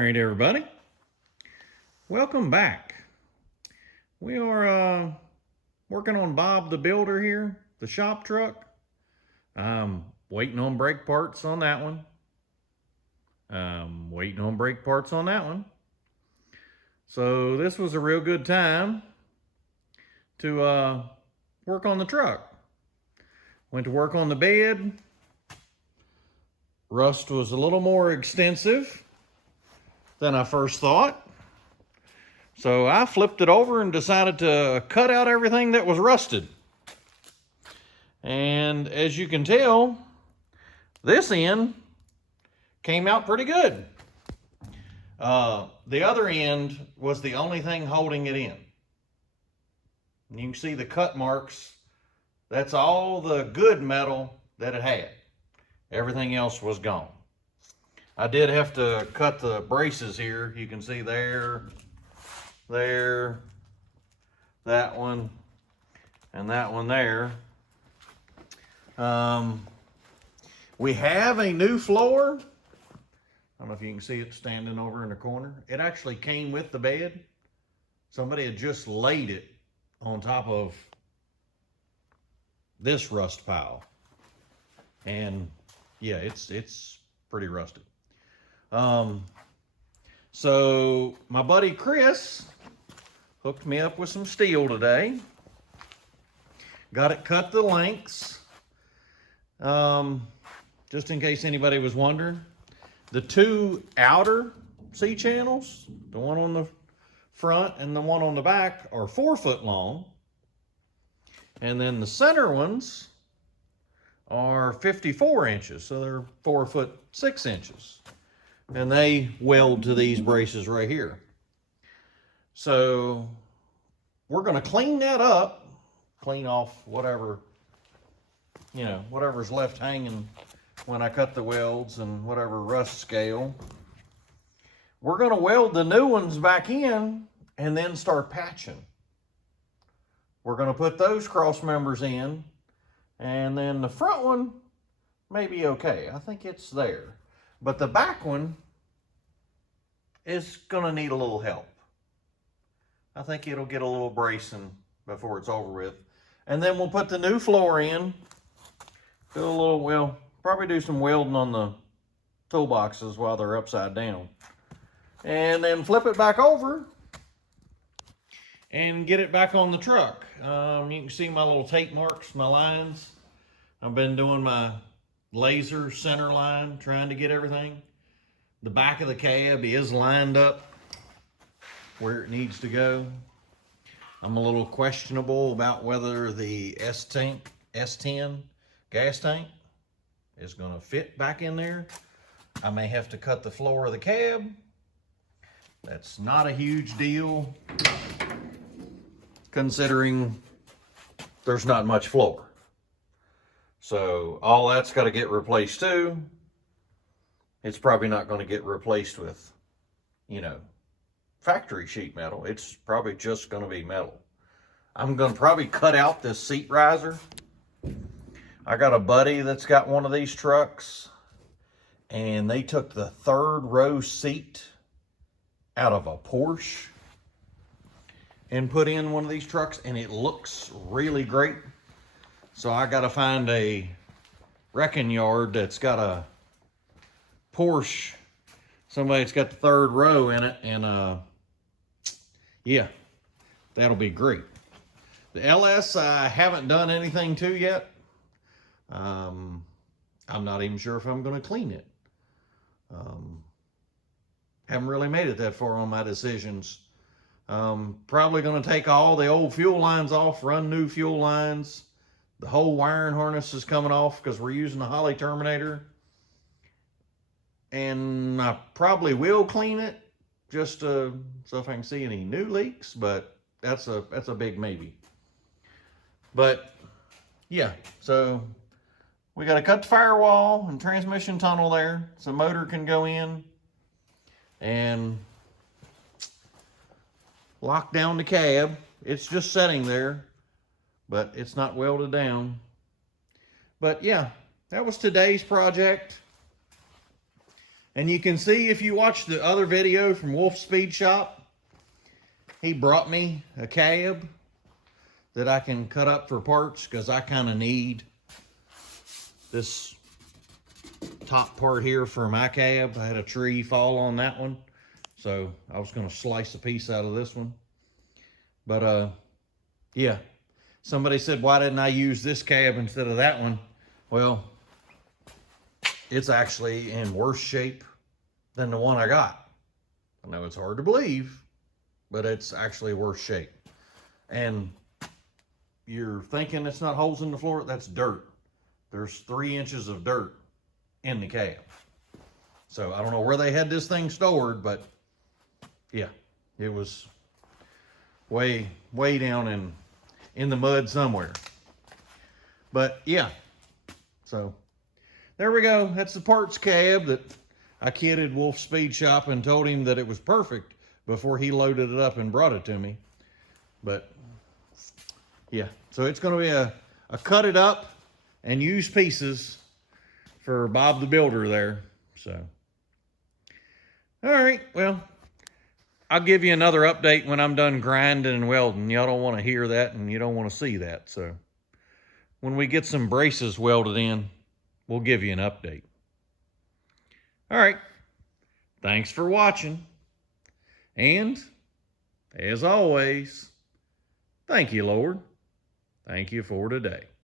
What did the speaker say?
right, everybody. Welcome back. We are working on Bob the Builder here, the shop truck. Waiting on brake parts on that one. Waiting on brake parts on that one. So this was a real good time to work on the truck. Went to work on the bed. Rust was a little more extensive than I first thought. So I flipped it over and decided to cut out everything that was rusted. And as you can tell, this end came out pretty good. The other end was the only thing holding it in. You can see the cut marks. That's all the good metal that it had. Everything else was gone. I did have to cut the braces here. You can see there, that one, and that one there. We have a new floor. I don't know if you can see it standing over in the corner. It actually came with the bed. Somebody had just laid it on top of this rust pile. And yeah, it's pretty rusted. So my buddy Chris hooked me up with some steel today. Got it cut to lengths. Just in case anybody was wondering, the two outer C-channels, the one on the front and the one on the back, are 4 foot long. And then the center ones are 54 inches, so they're 4 foot 6 inches. And they weld to these braces right here. So we're going to clean that up, clean off whatever, whatever's left hanging when I cut the welds and whatever rust scale. We're going to weld the new ones back in and then start patching. We're going to put those cross members in, and then the front one may be okay. I think it's there. But the back one is going to need a little help. I think it'll get a little bracing before it's over with. And then we'll put the new floor in. Do a little, well, probably do some welding on the toolboxes while they're upside down. And then flip it back over and get it back on the truck. You can see my little tape marks, my lines. I've been doing my laser center line, trying to get everything. The back of the cab is lined up where it needs to go. I'm a little questionable about whether the S10 gas tank is going to fit back in there. I may have to cut the floor of the cab. That's not a huge deal, considering there's not much floor. So all that's got to get replaced too. It's probably not going to get replaced with, factory sheet metal. It's probably just going to be metal. I'm going to probably cut out this seat riser. I got a buddy that's got one of these trucks, and they took the 3rd row seat out of a Porsche and put in one of these trucks, and it looks really great. So I got to find a wrecking yard that's got a Porsche, somebody that's got the 3rd row in it, and yeah, that'll be great. The LS I haven't done anything to yet. I'm not even sure if I'm going to clean it. Haven't really made it that far on my decisions. Probably going to take all the old fuel lines off, run new fuel lines. The whole wiring harness is coming off because we're using the Holley Terminator. And I probably will clean it just so if I can see any new leaks, but that's a big maybe. But yeah, so we got to cut the firewall and transmission tunnel there so motor can go in, and lock down the cab. It's just sitting there, but it's not welded down. But yeah, that was today's project. And you can see if you watch the other video from Wolf Speed Shop, he brought me a cab that I can cut up for parts because I kind of need this top part here for my cab. I had a tree fall on that one, so I was going to slice a piece out of this one. But yeah, somebody said, why didn't I use this cab instead of that one? Well, it's actually in worse shape than the one I got. I know it's hard to believe, but it's actually worse shape. And you're thinking it's not holes in the floor, that's dirt. There's 3 inches of dirt in the cab. So I don't know where they had this thing stored, but yeah, it was way down in the mud somewhere. But yeah, so there we go. That's the parts cab that I kidded Wolf Speed Shop and told him that it was perfect before he loaded it up and brought it to me. But yeah, so it's going to be a cut it up and use pieces for Bob the Builder there. So, all right, well, I'll give you another update when I'm done grinding and welding. Y'all don't want to hear that and you don't want to see that. So when we get some braces welded in, we'll give you an update. All right. Thanks for watching. And as always, thank you, Lord. Thank you for today.